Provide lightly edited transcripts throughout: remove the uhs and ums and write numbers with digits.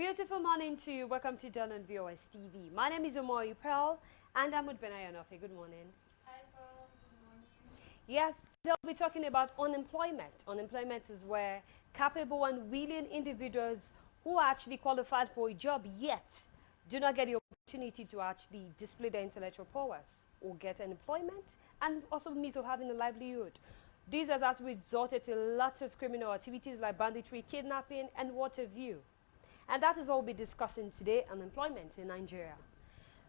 beautiful morning to you. Welcome to Dawn on Vostv. My name is Omori Pearl, and I'm with Benayanofe. Good morning. Hi, Pearl. Good morning. Yes, today we'll be talking about unemployment. Unemployment is where capable and willing individuals who are actually qualified for a job yet do not get the opportunity to actually display their intellectual prowess or get employment and also means of having a livelihood. This has actually resulted in a lot of criminal activities like banditry, kidnapping, and what have you. And that is what we'll be discussing today, unemployment in Nigeria.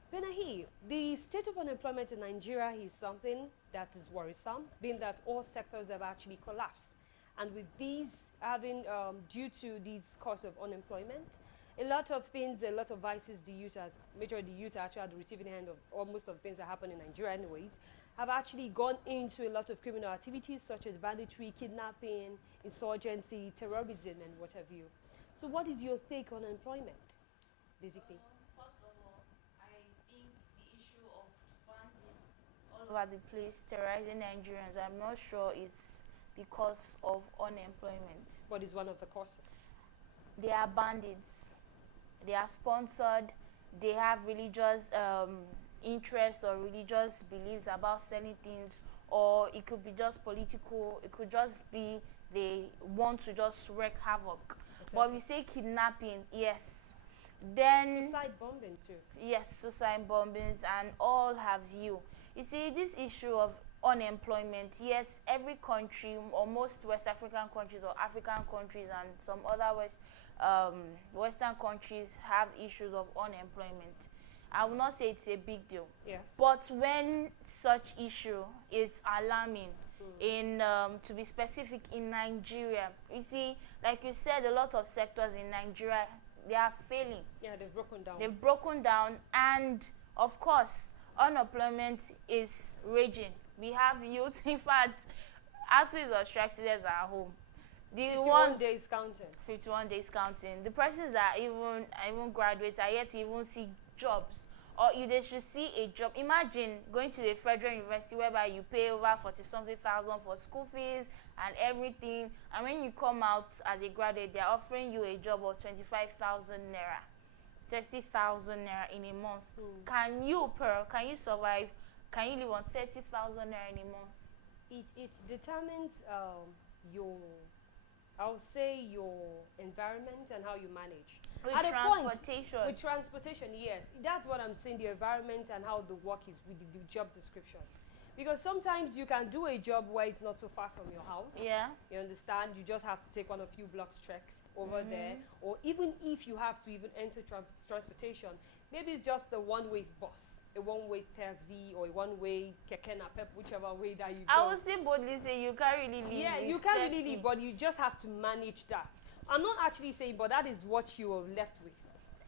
Benahi, the state of unemployment in Nigeria is something that is worrisome, being that all sectors have actually collapsed. And with these having, due to this cause of unemployment, a lot of things, a lot of vices the youth has, majority of the youth are actually at the receiving end of, or most of the things that happen in Nigeria anyways, have actually gone into a lot of criminal activities such as banditry, kidnapping, insurgency, terrorism, and what have you. So what is your take on unemployment, basically? First of all, I think the issue of bandits all over the place terrorizing Nigerians, I'm not sure it's because of unemployment. What is one of the causes? They are bandits. They are sponsored. They have religious interest or religious beliefs about selling things, or it could be just political. It could just be they want to just wreak havoc. But we say kidnapping, yes. Then Suicide bombing too. yes, suicide bombings and all have you. You see, this issue of unemployment, yes, every country or most West African countries or African countries and some other Western countries have issues of unemployment. I will not say it's a big deal. Yes. But when such issue is alarming, in to be specific, in Nigeria, you see, like you said, a lot of sectors in Nigeria, they are failing. Yeah, they've broken down. They've broken down, and of course, unemployment is raging. We have youth, in fact, ASUs or strike students are at home. The 51 days counting. 51 days counting. The persons that even graduates are yet to even see jobs, or if they should see a job. Imagine going to a federal university whereby you pay over 40-something thousand for school fees and everything, and when you come out as a graduate, they're offering you a job of 25,000 naira, 30,000 naira in a month. Can you, Pearl? Can you survive? Can you live on 30,000 naira in a month? It determines your, I'll say, your environment and how you manage. With At transportation. With transportation, yes. That's what I'm saying, the environment and how the work is with the job description. Because sometimes you can do a job where it's not so far from your house. Yeah. You understand? You just have to take one or few blocks treks over there. Or even if you have to even enter transportation, maybe it's just a one-way bus, a one-way taxi, or a one-way keke napep, whichever way that you go. I would say boldly say you can't really leave. Yeah, you can't really leave, but you just have to manage that. I'm not actually saying, but that is what you are left with.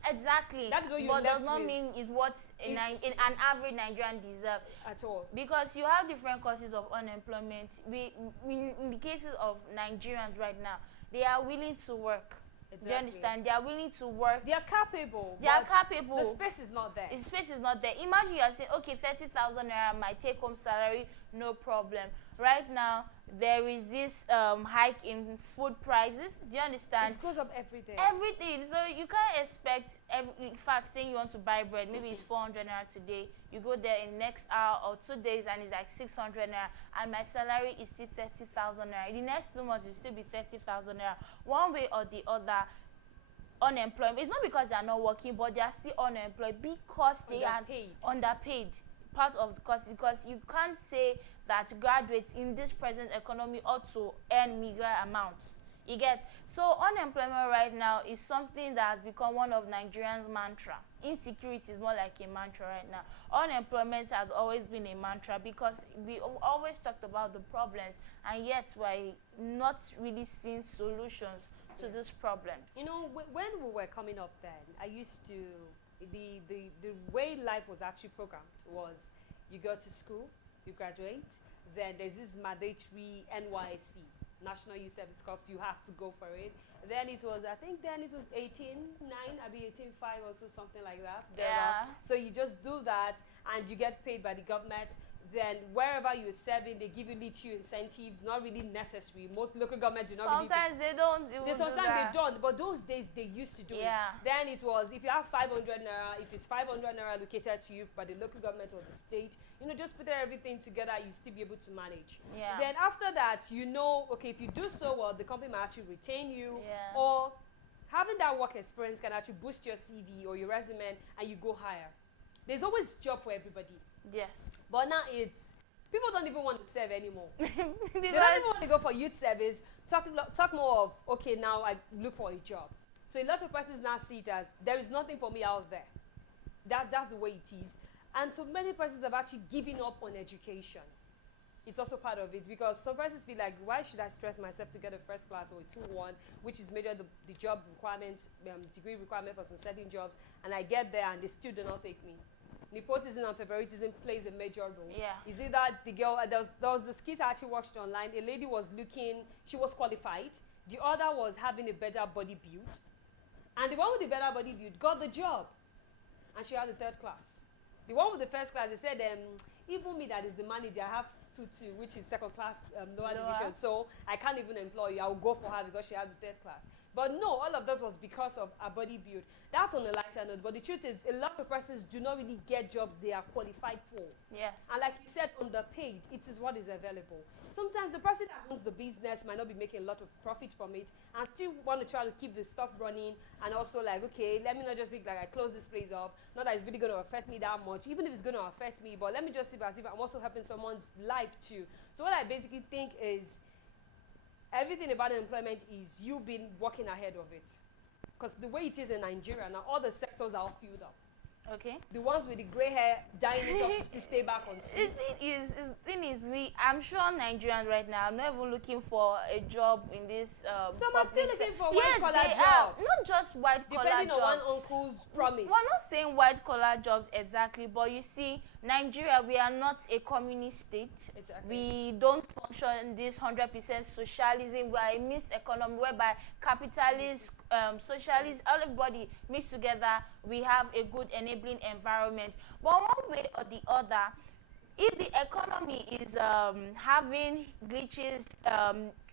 Exactly. That is what you're but left does not with. mean it's what an average Nigerian deserves. At all. Because you have different causes of unemployment. In the cases of Nigerians right now, they are willing to work. Exactly. Do you understand? They are willing to work. They are capable. They are capable. The space is not there. The space is not there. Imagine you are saying, okay, 30,000 naira, my take-home salary, no problem. Right now, there is this hike in food prices. Do you understand? It goes up every day. Everything. So you can't expect, in fact, saying you want to buy bread, maybe it's 400 naira today. You go there in the next hour or 2 days and it's like 600 naira. And my salary is still 30,000 naira. In the next 2 months, it will still be 30,000 naira. One way or the other, unemployment. It's not because they are not working, but they are still unemployed because they are underpaid. Part of the cost, because you can't say that graduates in this present economy ought to earn meager amounts. You get? So unemployment right now is something that has become one of Nigerians' mantra. Insecurity is more like a mantra right now. Unemployment has always been a mantra because we always talked about the problems, and yet we're not really seeing solutions to these problems. You know, when we were coming up then, I used to, the way life was actually programmed was you go to school, you graduate, then there's this mandatory NYSC, National Youth Service Corps, you have to go for it. Then it was, I think then it was 18.9, I'll be 18.5 or so, something like that. Yeah. So you just do that, and you get paid by the government, then wherever you're serving, they give you little incentives, not really necessary. Most local governments do not Sometimes they don't even do sometimes that. they don't, but those days they used to do it. Then it was, if you have 500 naira, if it's 500 naira allocated to you by the local government or the state, you know, just put everything together, you still be able to manage. Then after that, you know, okay, if you do so well, the company might actually retain you, or having that work experience can actually boost your CV or your resume, and you go higher. There's always job for everybody. Yes. But now people don't even want to serve anymore. They don't even want to go for youth service. Talk more of, okay, now I look for a job. So a lot of persons now see it as, there is nothing for me out there. That's the way it is. And so many persons have actually given up on education. It's also part of it, because some persons feel like, why should I stress myself to get a first class or a 2-1, which is major the job requirement, degree requirement for some certain jobs, and I get there and they still do not take me. Nepotism and favoritism plays a major role. Is it that the girl, there was the skit I actually watched online, a lady was looking, she was qualified, the other was having a better body build, and the one with the better body build got the job, and she had the 3rd class. The one with the 1st class, they said, even me that is the manager, I have 2-2, which is 2nd class lower division, so I can't even employ you, I will go for her because she has the 3rd class. But no, all of this was because of a body build. That's on a lighter note. But the truth is, a lot of persons do not really get jobs they are qualified for. Yes. And like you said, underpaid, it is what is available. Sometimes the person that owns the business might not be making a lot of profit from it and still want to try to keep the stuff running, and also like, okay, let me not just be like, I close this place up. Not that it's really going to affect me that much, even if it's going to affect me, but let me just see as if I'm also helping someone's life too. So what I basically think is, everything about employment is you being working ahead of it. Because the way it is in Nigeria now, all the sectors are all filled up. Okay. The ones with the gray hair dyeing it up to stay back on seat. Thing is, I'm sure Nigerians right now are not even looking for a job in this. Some are still looking for yes, white-collar jobs. Not just white-collar jobs. Depending on one uncle's promise. We're not saying white-collar jobs exactly, but you see, Nigeria, we are not a communist state. Exactly. We don't function this 100% socialism. We are a mixed economy whereby capitalists, socialists, everybody mixed together. We have a good enabling environment. But one way or the other, if the economy is having glitches,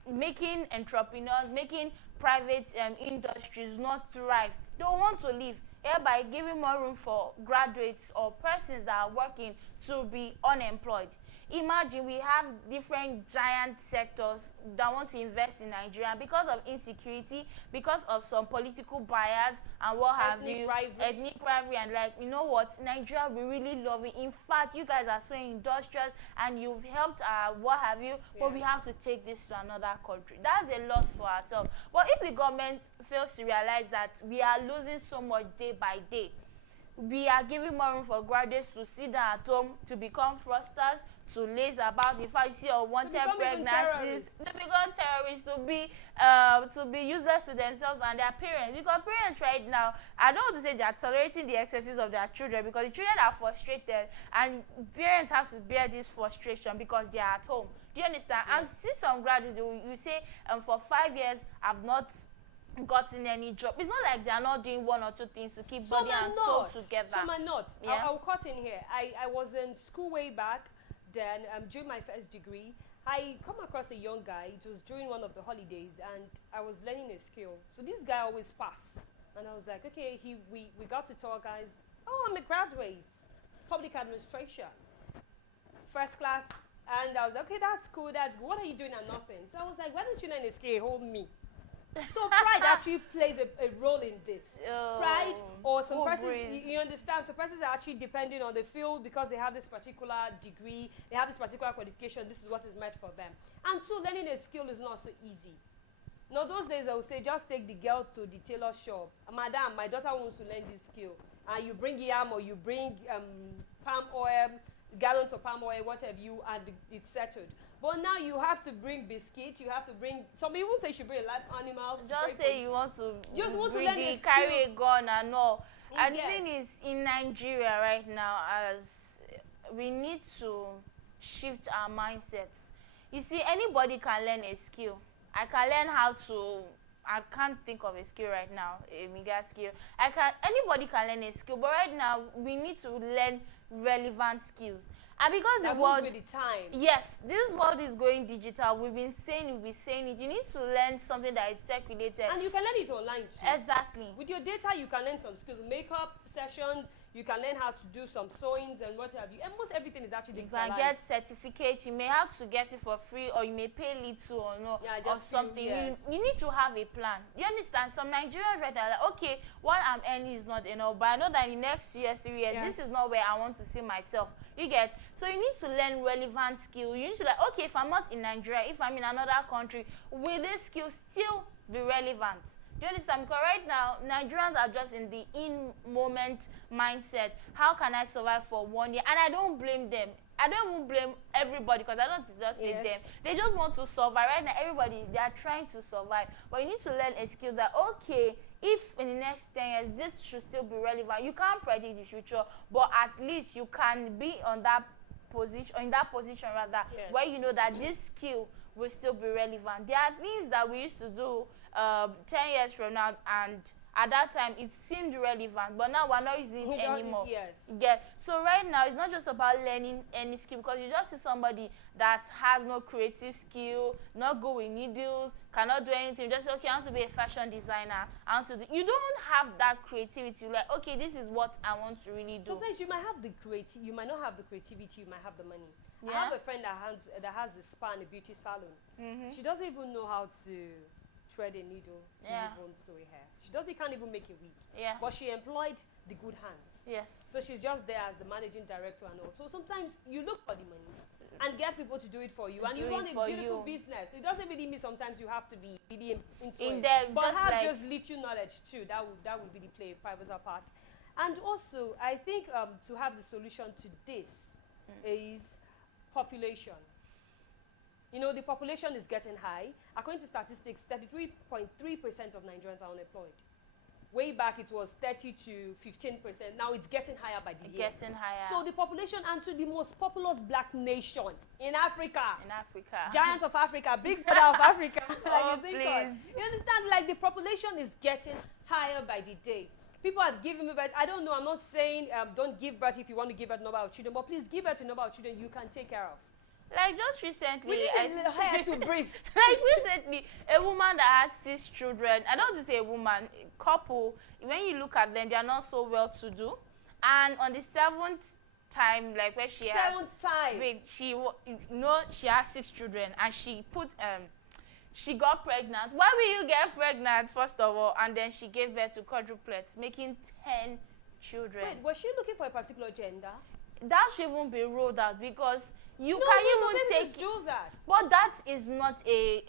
making entrepreneurs, making private industries not thrive, they want to leave, hereby giving more room for graduates or persons that are working to be unemployed. Imagine we have different giant sectors that want to invest in Nigeria because of insecurity, because of some political bias and what have you, ethnic rivalry, and like, you know what, Nigeria, we really love it. In fact, you guys are so industrious and you've helped what have you, but we have to take this to another country. That's a loss for ourselves. But if the government fails to realize that we are losing so much day by day, we are giving more room for graduates to sit down at home, to become fraudsters, to laze about. In fact, you see unwanted pregnancies, to become terrorists, to be useless to themselves and their parents. Because parents right now, I don't want to say they are tolerating the excesses of their children, because the children are frustrated and parents have to bear this frustration because they are at home. Do you understand? Yes. And see some graduates, you say, for 5 years, I've not gotten any job. It's not like they are not doing 1 or 2 things to keep body and soul together. Some are not. Yeah? I'll cut in here. I was in school way back then, during my first degree. I come across a young guy. It was during one of the holidays, and I was learning a skill. So this guy always passed, and I was like, okay, we got to talk, guys. Oh, I'm a graduate, public administration, first class, and I was like, okay, that's cool, that's good. What are you doing at nothing? So I was like, why don't you learn a skill? Hold me. So pride actually plays a role in this. Pride, or some persons, you understand, so persons are actually depending on the field because they have this particular degree, they have this particular qualification, this is what is meant for them. And two, learning a skill is not so easy. Now those days I would say, just take the girl to the tailor shop. Madam, my daughter wants to learn this skill. And you bring yam, or you bring palm oil, gallons of palm oil, whatever you, and it's settled. But now you have to bring biscuits, you have to bring, some people say you should bring a live animal. Just say you want to learn carry a gun and all. And the thing is, in Nigeria right now, as we need to shift our mindsets. You see, anybody can learn a skill. I can learn how to, I can't think of a skill right now, a mega skill. Anybody can learn a skill, but right now we need to learn relevant skills. And because that the world, moves with the time. yes, this world is going digital. We've been saying it. You need to learn something that is tech related. And you can learn it online too. Exactly. With your data, you can learn some skills, makeup sessions. You can learn how to do some sewings and what have you. And most everything is actually digitalized. You can get certificates. You may have to get it for free, or you may pay little or no, or something. Yes. You need to have a plan. Do you understand? Some Nigerians right now are like, okay, what I'm earning is not enough, but I know that in the next 2 years, 3 years, this is not where I want to see myself. You get? So you need to learn relevant skill. You need to like, okay, if I'm not in Nigeria, if I'm in another country, will this skill still be relevant? Do you understand? Because right now, Nigerians are just in the in-moment mindset. How can I survive for 1 year? And I don't blame them. I don't even blame everybody, because I don't just say them. They just want to survive. Right now, everybody, they are trying to survive. But you need to learn a skill that, okay, if in the next 10 years, this should still be relevant. You can't predict the future, but at least you can be on that position, or in that position rather, where you know that this skill will still be relevant. There are things that we used to do 10 years from now, and at that time it seemed relevant, but now we're not using it anymore. So right now it's not just about learning any skill, because you just see somebody that has no creative skill, not good with needles, cannot do anything, just say, okay, I want to be a fashion designer, I want to do. You don't have that creativity. Like, okay, this is what I want to really do. Sometimes you might have the you might not have the creativity, you might have the money. I have a friend that has a spa and a beauty salon. She doesn't even know how to thread a needle to even sew a hair. She can't even make a wig. But she employed the good hands. So she's just there as the managing director and all. So sometimes you look for the money and get people to do it for you, and you run a beautiful business. It doesn't really mean sometimes you have to be really into it. But have just little knowledge too. That would really play a pivotal part. And also, I think to have the solution to this is population. You know, the population is getting high. According to statistics, 33.3% of Nigerians are unemployed. Way back, it was 30 to 15%. Now it's getting higher by the year. Getting higher. So the population, and to the most populous black nation in Africa. In Giant of Africa, big brother of Africa. Please. You understand? Like, the population is getting higher by the day. People are giving birth. I don't know. I'm not saying don't give birth if you want to give birth to a number of children, but please give birth to a number of children you can take care of. Like just recently, we need a hair to breathe. Like recently, a woman that has 6 children. I don't want to say a woman, a couple. When you look at them, they are not so well to do. And on the 7th time, like where she had, 7th time. Wait, she has 6 children, and she she got pregnant. Why will you get pregnant first of all, and then she gave birth to quadruplets, making 10 children? Wait, was she looking for a particular gender? That should even be ruled out, because you can even take do that. But that is not a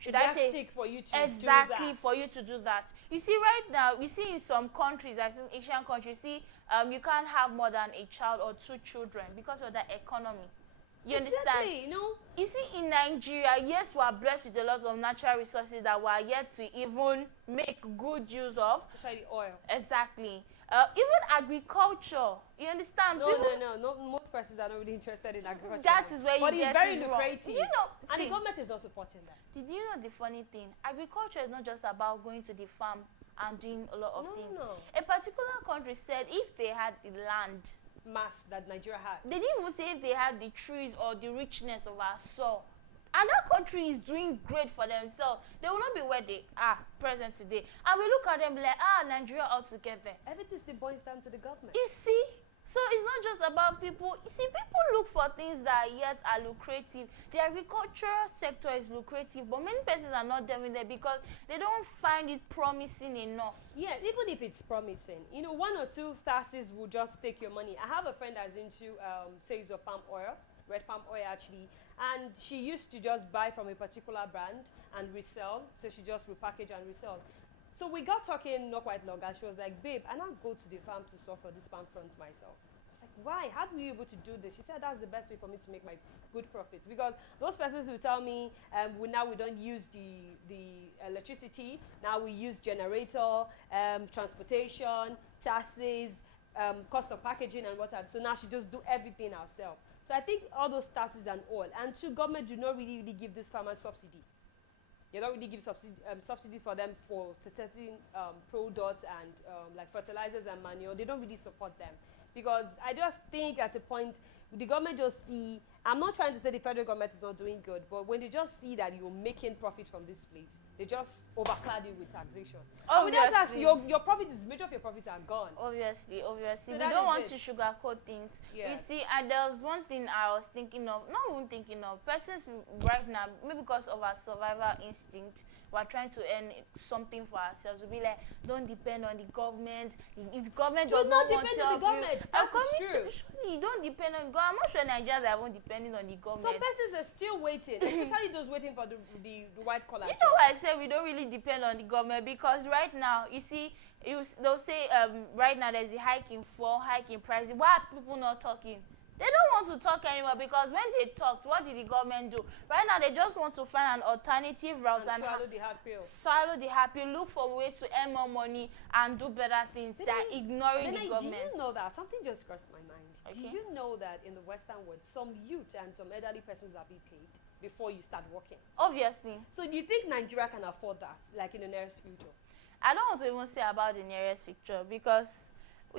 should I say for you to exactly do that. For you to do that. You see, right now we see in some countries, I think Asian countries, you can't have more than a child or 2 children because of the economy. You understand? You see, in Nigeria, yes, we are blessed with a lot of natural resources that we are yet to even make good use of. Especially oil. Exactly. Even agriculture. You understand? No. Most persons are not really interested in agriculture. That is where you get it wrong. But it's very lucrative. You know, and the government is not supporting that. Did you know the funny thing? Agriculture is not just about going to the farm and doing a lot of things. A particular country said if they had the land mass that Nigeria had. They didn't even say if they had the trees or the richness of our soil. And that country is doing great for themselves. They will not be where they are present today. And we look at them like, Nigeria ought to get there. Everything still boils down to the government. You see? So it's not just about people. You see, people look for things that, yes, are lucrative. The agricultural sector is lucrative, but many persons are not doing that because they don't find it promising enough. Yeah, even if it's promising. 1 or 2 taxes will just take your money. I have a friend that's into sales of palm oil, red palm oil actually, and she used to just buy from a particular brand and resell. So she just repackage and resell. So we got talking not quite long, and she was like, babe, I now go to the farm to source for this palm front myself. I was like, why? How were you able to do this? She said, that's the best way for me to make my good profits. Because those persons will tell me, we don't use the electricity. Now we use generator, transportation, taxes, cost of packaging and whatever. So now she just do everything herself. So I think all those taxes and all. And government do not really give this farmers subsidy. They don't really give subsidies for them for certain products and like fertilizers and manure. They don't really support them. because I just think at a point the government just see, I'm not trying to say the federal government is not doing good, but when they just see that you're making profit from this place, they just overclad you with taxation. And with that tax, your profit is, major of your profits are gone. Obviously. So we don't want to sugarcoat things. Yeah. You see, there was one thing I was thinking of, not even thinking of, persons right now, maybe because of our survival instinct, we're trying to earn something for ourselves. We'll be like, don't depend on the government. If the government does not want to help you, that is true. You don't depend on God. I'm not sure Nigerians are even depending on the government. Some persons are still waiting, especially those waiting for the white collar. You know why I say we don't really depend on the government? Because right now, you see, they'll say right now there's a hike in fuel, hike in price. Why are people not talking? They don't want to talk anymore, because when they talked, what did the government do? Right now, they just want to find an alternative route and swallow the hard pill. Swallow the happy, look for ways to earn more money and do better things than ignoring the government. Do you know that? Something just crossed my mind. Okay. Do you know that in the Western world, some youth and some elderly persons are being paid before you start working? Obviously. So do you think Nigeria can afford that, like in the nearest future? I don't want to even say about the nearest future, because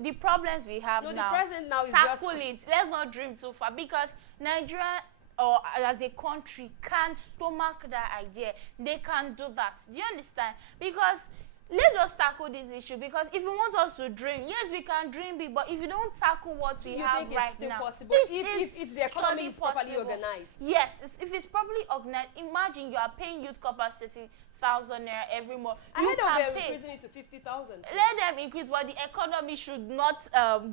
the problems we have now, the present now is tackle it. Let's not dream too far, because Nigeria, or as a country, can't stomach that idea. They can't do that. Do you understand? Because let's just tackle this issue, because if you want us to dream, yes, we can dream big, but if you don't tackle what we have right now, possible? If the economy is properly organized. Yes, if it's properly organized, imagine you are paying youth corpus 30,000 naira every month. I heard of increasing it to 50,000. Let them increase, but the economy should not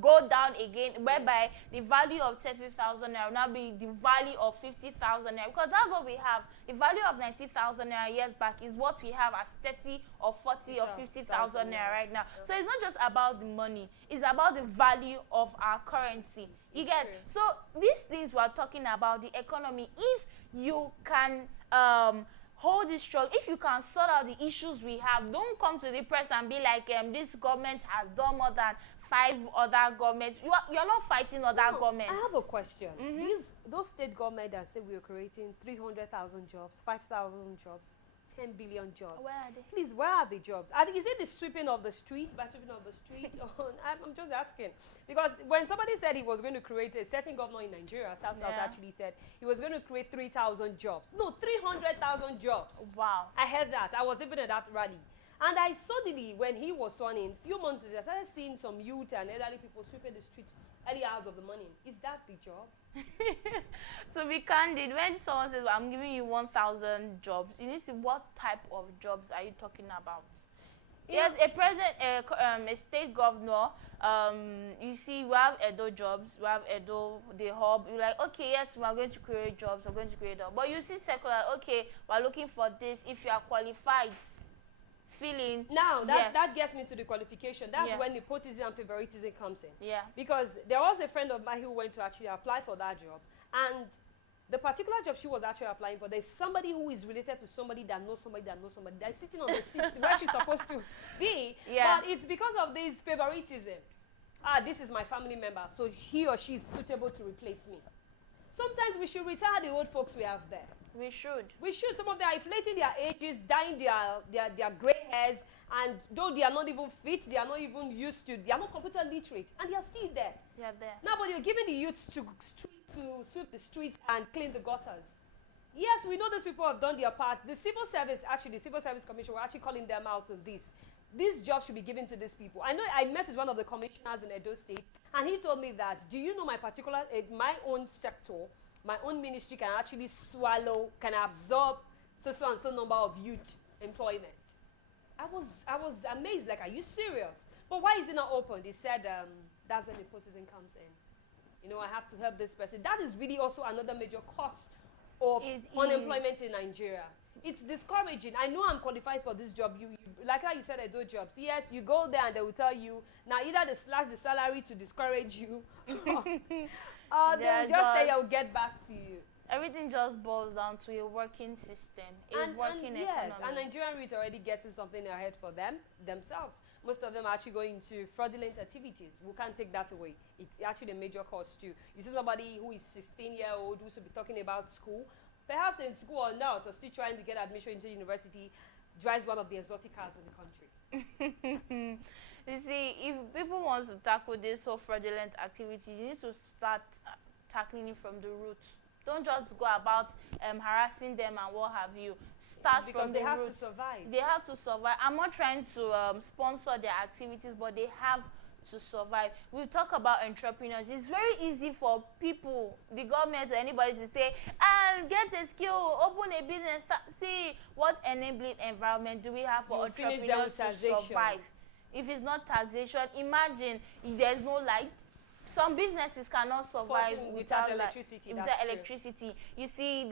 go down again, whereby the value of 30,000 naira will now be the value of 50,000 naira, because that's what we have. The value of 90,000 naira years back is what we have as 30 or 40 or 50,000 naira right now. So it's not just about the money, it's about the value of our currency. You get? So these things we're talking about, the economy, if you can hold this strong, if you can sort out the issues we have, don't come to the press and be like, this government has done more than 5 other governments. You're not fighting other governments. I have a question. Those state governments that say we're creating 300,000 jobs, 5,000 jobs, 10 billion jobs. Where are they? Please, where are the jobs? Is it the sweeping of the street, by sweeping of the street? I'm just asking. Because when somebody said he was going to create, a certain governor in Nigeria, South actually said he was going to create 3,000 jobs. No, 300,000 jobs. Wow. I heard that. I was even at that rally. And I suddenly, when he was sworn in, a few months later, I started seeing some youth and elderly people sweeping the streets early hours of the morning. Is that the job? To be candid, when someone says, well, I'm giving you 1,000 jobs, you need to see what type of jobs are you talking about. Yes, a president, a state governor, you see, we have Edo jobs, we have Edo, the hub. You're like, okay, yes, we are going to create jobs, we're going to create jobs. But you see secular, okay, we're looking for this. If you are qualified, feeling. Now, that gets me to the qualification. That's when nepotism and favoritism comes in. Yeah. Because there was a friend of mine who went to actually apply for that job. And the particular job she was actually applying for, there's somebody who is related to somebody that knows somebody that knows somebody that's sitting on the seat where she's supposed to be. Yeah. But it's because of this favoritism. This is my family member, so he or she is suitable to replace me. Sometimes we should retire the old folks we have there. We should. We should. Some of them are inflating their ages, dyeing their gray hairs, and though they are not even fit, they are not even used to, they are not computer literate, and they are still there. They are there. Now, but you're giving the youth to sweep the streets and clean the gutters. Yes, we know those people have done their part. The civil service, actually, the Civil Service Commission, we're actually calling them out on this. This job should be given to these people. I know I met with one of the commissioners in Edo State, and he told me that, do you know my particular, my own sector, my own ministry can actually swallow, can absorb so and so number of youth employment. I was amazed, like, are you serious? But why is it not open? They said that's when the processing comes in. You know, I have to help this person. That is really also another major cause of unemployment in Nigeria. It's discouraging. I know I'm qualified for this job. You like how you said I do jobs. Yes, you go there and they will tell you, now either they slash the salary to discourage you, or they'll just say I'll get back to you. Everything just boils down to a working system, working economy. Yes, and Nigerian youth already getting something ahead for themselves. Most of them are actually going into fraudulent activities. We can't take that away. It's actually a major cause too. You see somebody who is 16-year-old who should be talking about school, perhaps in school or not, or still trying to get admission into university, drives one of the exotic cars in the country. You see, if people want to tackle this whole fraudulent activity, you need to start tackling it from the root. Don't just go about harassing them and what have you. Start Because from the they have root. to survive. They have to survive. I'm not trying to sponsor their activities, but they have to survive. We talk about entrepreneurs. It's very easy for people, the government or anybody to say, get a skill, open a business. See, what enabling environment do we have for entrepreneurs to survive? If it's not taxation, imagine if there's no light. Some businesses cannot survive without electricity. Electricity. You see,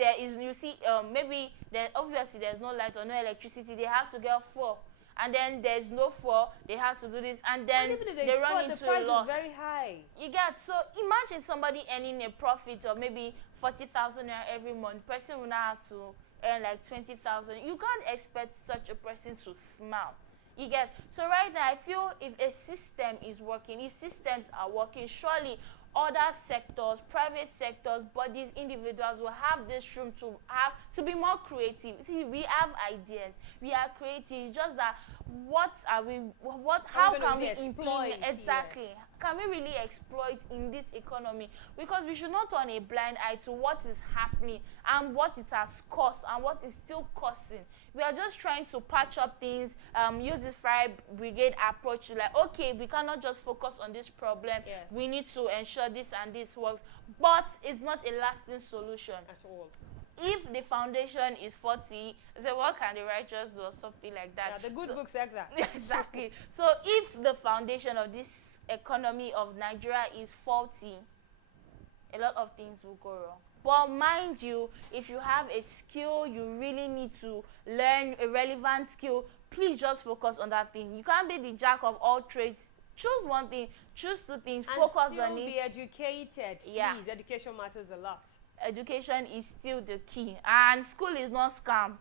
maybe obviously there's no light or no electricity. They have to get fuel, and then there's no fuel. They have to do this, and then they run into a loss. The price is very high. You get, so imagine somebody earning a profit of maybe 40,000 every month. Person will now have to earn like 20,000. You can't expect such a person to smile. You get, so right now I feel if a system is working, if systems are working, surely other sectors, private sectors, bodies, individuals will have this room to be more creative. See, we have ideas, we are creative. It's just that how can we employ exactly? Yes. Can we really exploit in this economy? Because we should not turn a blind eye to what is happening and what it has cost and what is still costing. We are just trying to patch up things, use this fire brigade approach to like, okay, we cannot just focus on this problem. Yes. We need to ensure this and this works. But it's not a lasting solution. At all. If the foundation is 40, so what can the righteous do or something like that? Yeah, the good books like that. Exactly. So if the foundation of this economy of Nigeria is faulty, a lot of things will go wrong. But mind you, if you have a skill, you really need to learn a relevant skill, please just focus on that thing. You can't be the jack of all trades. Choose one thing, choose two things, and focus on it. Be educated. Yeah. Please, education matters a lot. Education is still the key, and school is not scam.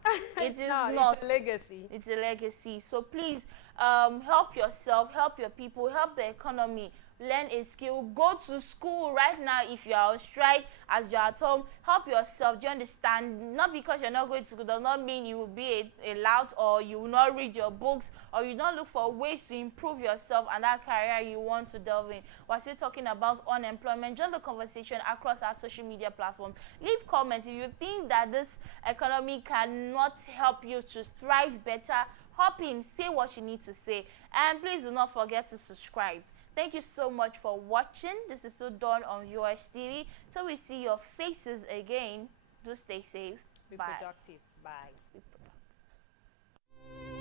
It is not. It's a legacy. It's a legacy. So please help yourself, help your people, help the economy. Learn a skill, go to school right now. If you are on strike, as you're at home, help yourself. Do you understand? Not because you're not going to school does not mean you will be a lout, or you will not read your books, or you don't look for ways to improve yourself and that career you want to delve in. We're still talking about unemployment. Join the conversation across our social media platforms. Leave comments if you think that this economy cannot help you to thrive better. Hop in, say what you need to say, and please do not forget to subscribe. Thank you so much for watching. This is still done on Vostv. Till we see your faces again, do stay safe. Be Bye. productive. Bye. Be productive.